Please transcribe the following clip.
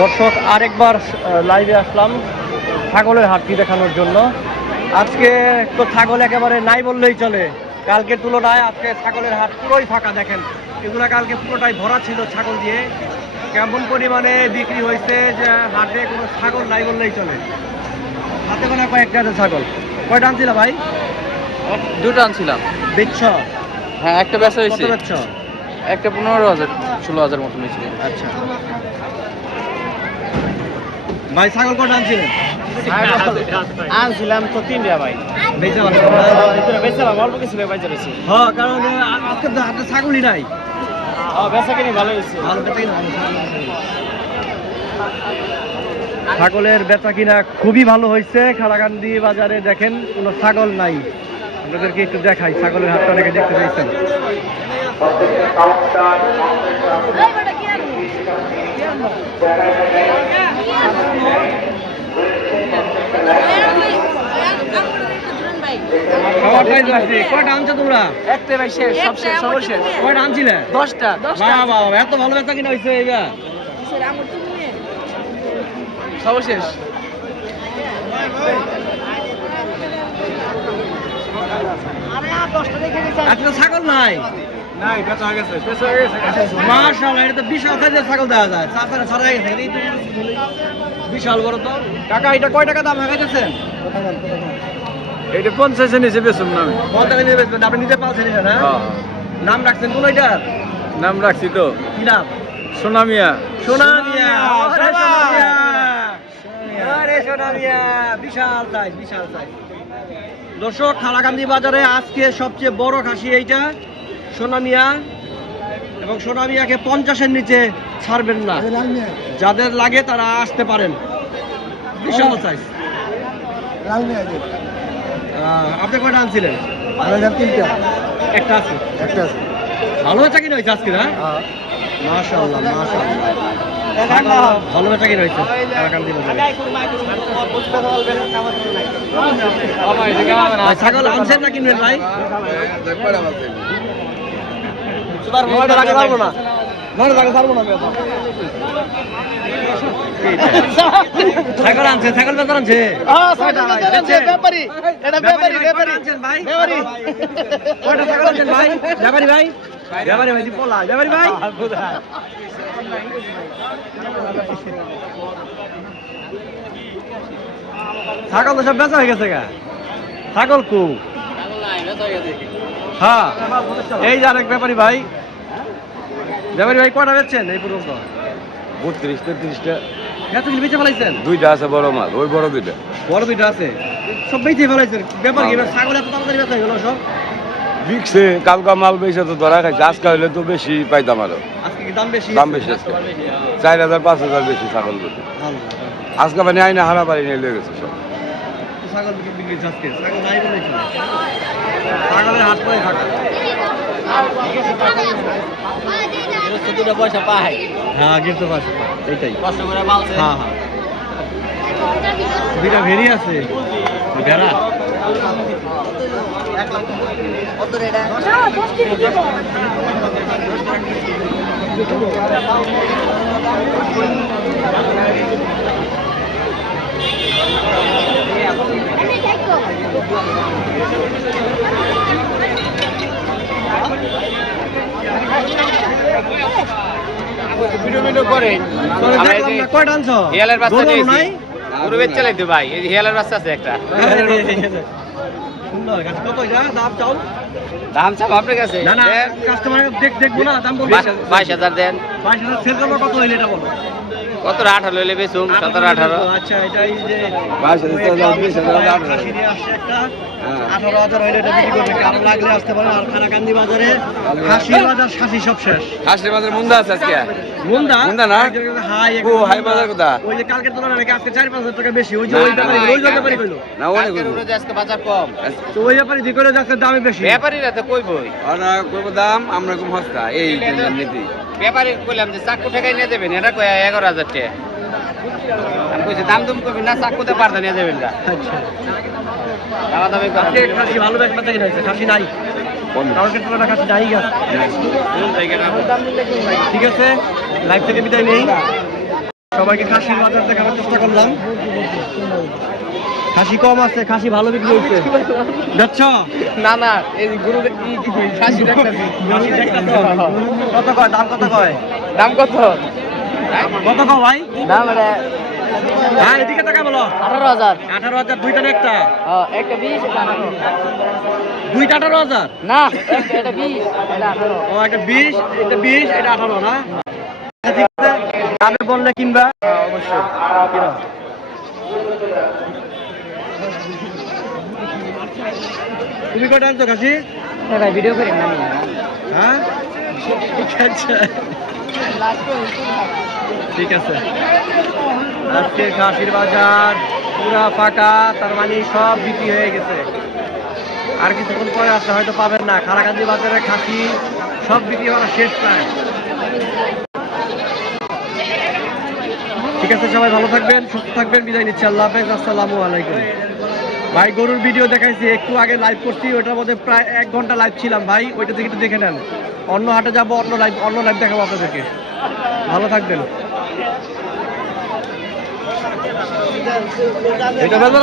দর্শক আরেকবার লাইভে আসলাম ছাগলের হাটটি দেখানোর জন্য। আজকে তো ছাগল একেবারে নাই বললেই চলে। কালকের তুলনায় আজকে ছাগলের হাট পুরোই ফাঁকা। দেখেন এগুলো কালকে পুরোটাই ভরা ছিল ছাগল দিয়ে। কেমন পরিমাণে বিক্রি হয়েছে যে হাটে কোনো ছাগল নাই বললেই চলে। হাতে গোনা কয়েকটা আছে ছাগল। কয়টা আনছিল ভাই? দুটো আনছিলাম। বেচছ? হ্যাঁ, একটা বেচা কত হয়েছে। বেচছ? একটা 15,000 16,000 মতো নিয়েছিল। আচ্ছা ভাই, ছাগল কটা আনছিলেন? আনছিলাম তো তিনটা ভাই। বেচা বেচলাম অল্প কিছু বেচা বেশি। হ্যাঁ, কারণ আজকে তো হাতে ছাগলই নাই। বেচা কিনি ভালো হয়েছে। ভালো বেচা কিনা ছাগলের বেচা কিনা খুবই ভালো হয়েছে। খাড়াকান্দি বাজারে দেখেন কোনো ছাগল নাই। আপনাদেরকে একটু দেখাই ছাগলের হাটটা অনেকে দেখতে চাইছেন। কয়টা আনছো তোমরা? একটা ভাই শেষ, সব শেষ, সব শেষ। কয়টা আনছিলে? 10টা। বাবা, এত ভালো বেচা কিনা হয়েছে এইবার। সব শেষ। আজকে ছাগল নাই। নাই বেচা হয়ে গেছে। মাশাআল্লাহ, এটা তো বিশাল সাইজের ছাগল দেখা যায়। চাচারা ছাড়া গেছে এই তো বিশাল বড় তো। কাকা, এটা কয় টাকা দাম হাঁকাইতেছেন? এইটা 50 নিচে বেচুম না আমি। কত টাকা দিয়ে বেচবেন? আপনি নিজে পালছেন এটা না? নাম রাখছেন কোন এটার? নাম রাখছি তো কি নাম? সোনামিয়া। সোনা মিয়া। আরে সোনা মিয়া। আরে সোনা মিয়া, বিশাল সাইজ, বিশাল সাইজ। দর্শক, খালাকান্দি বাজারে আজকে সবচেয়ে বড় খাসি এইটা সোনা মিয়া। এবং সোনা মিয়াকে 50-এর নিচে ছাড়বেন না। যাদের লাগে তারা আসতে পারেন। বিশাল সাইজ। আপনি কয়টা আনছিলেন? তিনটা। একটা আছে। একটা আছে। ভালো বেচা কিনা হয়েছে আজকে না? মাশাআল্লাহ, মাশাআল্লাহ। ভালো বেচা কিনা হয়েছে খালাকান্দি বাজারে। ভাই, ছাগল আনছেন না কিনবেন ভাই? ছাগল আনছে, ছাগল বেচা আনছে। ব্যাপারী, এটা ব্যাপারী, ব্যাপারী। আনছেন ভাই? কয়টা ছাগল আনছেন ভাই? ব্যাপারী ভাই? ব্যাপারী ভাই, পলা ব্যাপারী ভাই। ছাগল তো সব বেচা হয়ে গেছে গা। ছাগল কু? হ্যাঁ, এই যে আরেক ব্যাপারী ভাই। ব্যাপারী ভাই, কয়টা বেচছেন এই পর্যন্ত? 32-33টা। এত কিছু বেচে ফেলাইছেন? দুইটা আছে বড় মাল, ওই বড় দুইটা। বড় দুইটা আছে, সব বেচে ফেলাইছেন। ব্যাপার কি, এবার ছাগল এত তাড়াতাড়ি বেচা হয়ে গেল সব? বিকছে, কালকা মাল বেশি তো ধরা খাইছে, আজকে হইলে তো বেশি পাইতাম আরো। আজকে কি দাম বেশি? দাম বেশি আজকে। 4,000-5,000 বেশি ছাগল দুটো। আজকে মানে আইনে হারা পারি নিয়ে লেগে গেছে সব। ছাগল বিক্রি হচ্ছে আজকে, ছাগল নাই বলেই চলে। ছাগলের হাট করে থাকা। পয়সা পাই হ্যাঁ, গিফট পাস এইটাই। কষ্ট করে পালছে। হ্যাঁ হ্যাঁ, দুইটা ভেরি আছে ভেড়া। ভিডিও করে কয়টা আনছো? হিয়ালের বাচ্চা গরু দিয়েছি। নাই? গরু বেচ চালাইতে ভাই, এই যে হিয়ালের বাচ্চা আছে একটা। সুন্দর গাছ। কত এটা দাম চাও? দাম চাপ আপনার কাছে না না, দেন। কাস্টমার দেখবো না, দাম বলবো। 22,000 দেন। 22,000 সেল করবো, কত হইলে এটা বলো? কত 18 হইলে বেচুম, 17-18। আচ্ছা, এটা এই যে 22,000, 20,000, খাসি নিয়ে আসছে একটা, 18,000 হইলে এটা বিক্রি করবে। কারো লাগলে আসতে পারে। আর খানাকান্দি বাজারে খাসির বাজার, খাসি সব শেষ। হাসির বাজার মুন্দা আছে আজকে। মুন্দা? মুন্দা না? হাই, ও, হাই বাজার কোথা? ওই যে কালকের তুলনায় নাকি আজকে 4-5,000 টাকা বেশি। ওই যে ওই ব্যাপারী, ওই ব্যাপারী কইলো। না, অনেক কালকের অনুযায়ী আজকে বাজার কম। তো ওই ব্যাপারী দি করে যাচ্ছে দামে বেশি। ব্যাপারীরা তো কইবই। আমরা করবো দাম, আমরা কম হস্তা এই নীতি। ব্যাপারী কইলাম যে চাকু ঠেকাই নিয়ে যাবেন, এটা কয় 11,000 টাকা। আমি কইছি দাম দুম করবেন না, চাকুতে পারদা নিয়ে যাবেন না। আচ্ছা, দামা দামি করেন। আজকে খাসি ভালো বেশ বেচা কিনা হয়েছে। খাসি নাই, কালকের তুলনায় খাসি নাই গেছে। কোন জায়গাটা? ঠিক আছে, লাইভ থেকে বিদায় নেই। সবাইকে খাসির বাজার দেখানোর চেষ্টা করলাম। খাসি কম আছে, খাসি ভালো বিক্রি হচ্ছে। যাচ্ছ না না এই গরু খাসি দেখতেছি কত কয়? দাম কত কয়? দাম কত? কত কয় ভাই? দাম এটা হ্যাঁ এদিকে টাকা বলো। 18,000। 18,000 দুইটা না একটা? একটা 20 এটা 18। দুইটা 18,000? না এটা 20 এটা 18। ও একটা 20, এটা 20, এটা 18 না? আচ্ছা, ঠিক আছে। দামে বললে কিনবা? অবশ্যই কিনো। তুমি কয়টা আনছো খাসি? ভাই ভিডিও করেন না আমি। হ্যাঁ ঠিক আছে, ঠিক আছে। আজকে খাসির বাজার পুরা ফাঁকা, তার মানে সব বিক্রি হয়ে গেছে। আর কিছুক্ষণ পরে আসলে হয়তো পাবেন না। খারাকান্দি বাজারে খাসি সব বিক্রি করা শেষ প্রায়। ঠিক আছে, সবাই ভালো থাকবেন, সুস্থ থাকবেন, বিদায় নিচ্ছি। আল্লাহ হাফেজ, আসসালামু আলাইকুম। ভাই গরুর ভিডিও দেখাইছি, একটু আগে লাইভ করছি, ওটার মধ্যে প্রায় 1 ঘন্টা লাইভ ছিলাম ভাই। ওইটা থেকে একটু দেখে নেন। অন্য হাটে যাবো, অন্য লাইভ দেখাবো আপনাদেরকে। ভালো থাকবেন। এটা বেলবেন